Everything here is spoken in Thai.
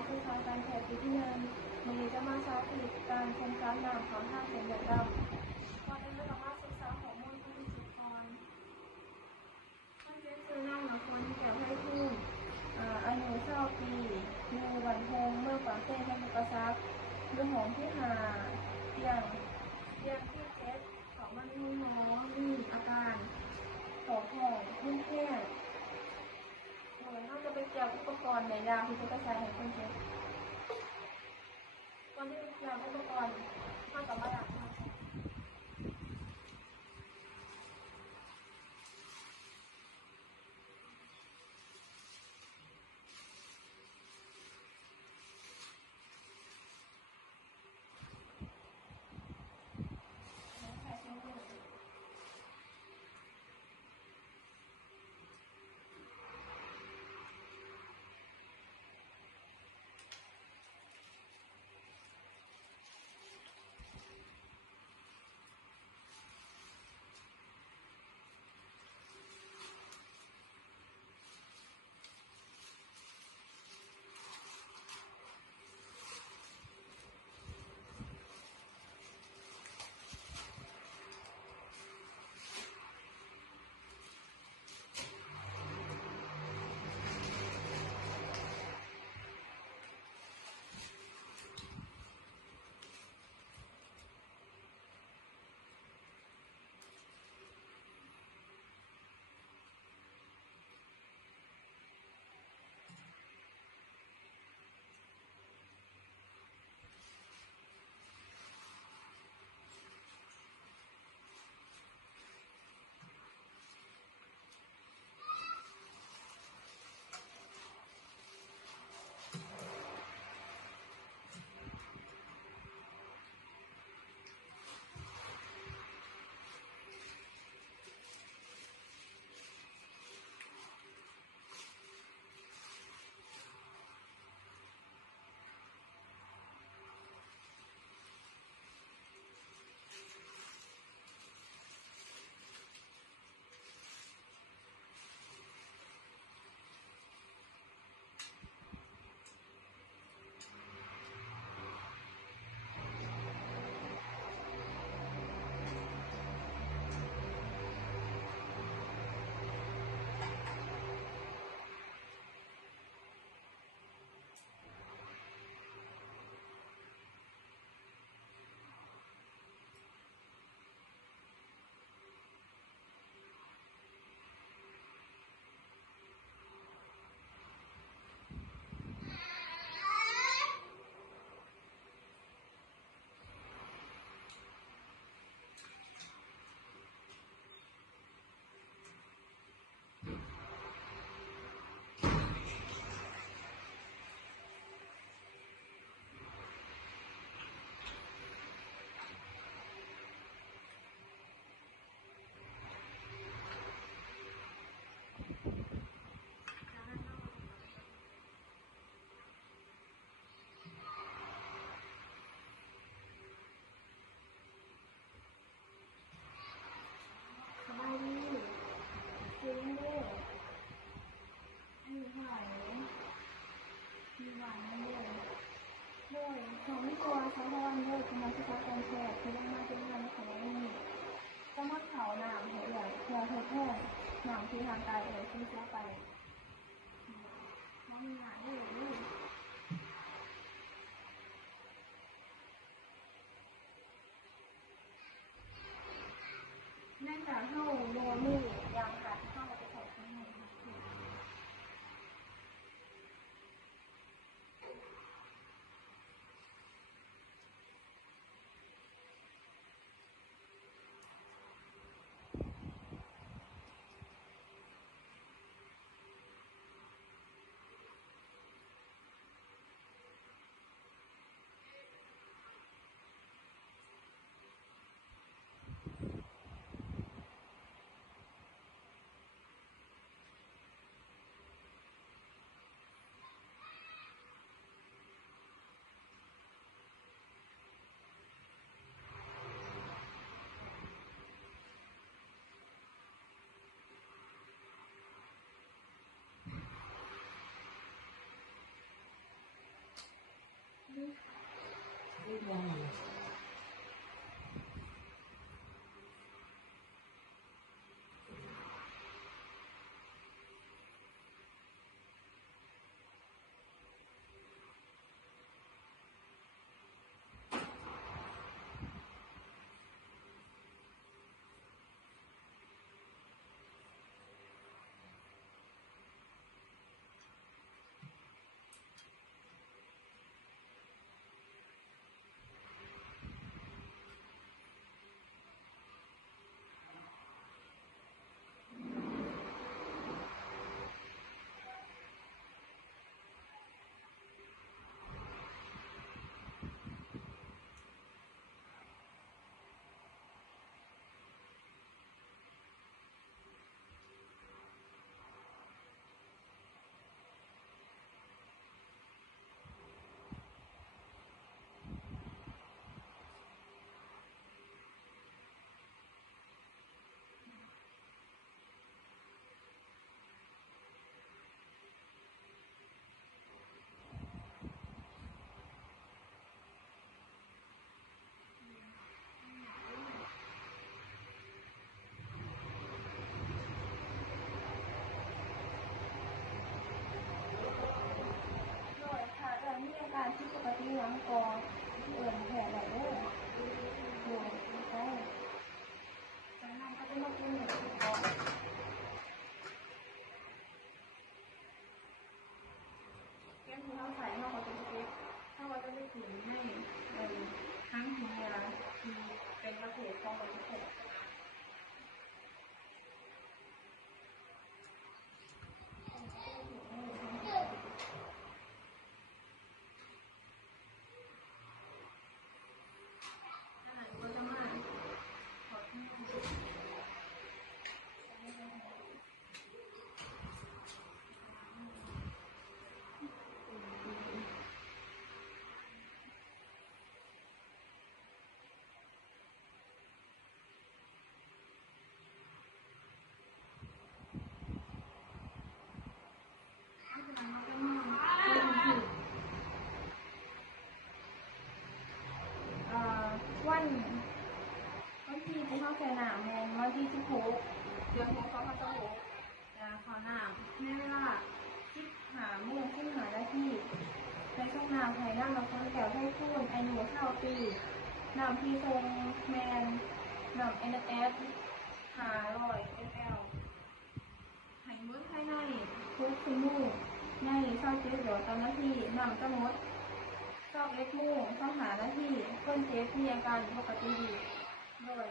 าวสื่อสารการแพทย์ปีที่1มื้อนี้จะมาสาธิตการชงการน้ำเข้าทางเส้นเลือดดำก่อนอื่นเรามาศึกษาข้อมูลผู้ที่สุดก่อนคนเจ็บชื่อนางนภพร แก้วไพฑูรย์อายุ20ปีอยู่บ้านโพงเมืองปากเซ่จังหวัดกระซักอยู่ห้องที่5เตียงที่7เขามาดูหมอมีอาการขอแห้งขึ้นแห้งเราจะไปเกี่ยวอุปกรณ์ในยามที่จะใช้ให้คนเจ็บก่อนที่จะเกี่ยวอุปกรณ์เราจะมาล้างมือของที่ตัวเขาทอนด้วยเป็นนักศึกษาการแพทย์ที่ต้องมาเป็นงานของเราต้องมาเผาหนามให้เอื่อยเพื่อทดแทนหนามที่ทางกายที่เสียไปเขามีงานได้เลยเนื่องจากเข้าโมมือยางกัดเข้าไปใส่ข้างใน บ่นั่นที่ปกติหลังกอที่เอื่นแผลไหลเด้อโอ้ใช่จากนั้นก็จะมากินหมูกรอบแก้มที่เราใส่เราก็จะเก็บถ้าว่าจะได้กินให้ทั้งเฮียที่เป็นประเภทของประเภทวันที่เขาใส่หนามแมนวันที่16 เดือน6 2016ขอหนามในเวลา15 โมงขึ้นหานาทีในช่องน้ำไทยน้ำละคนแก้วให้พูนอายุ9 ปีน้ำที่ทรงแมนน้ำ NS 500 ml ให้มื้อภายในทุกชั่วโมงใน27 หยดต่อนาทีน้ำจะหมด21 โมงต้องหานาทีคนเจ็บมีอาการปกติดีโดย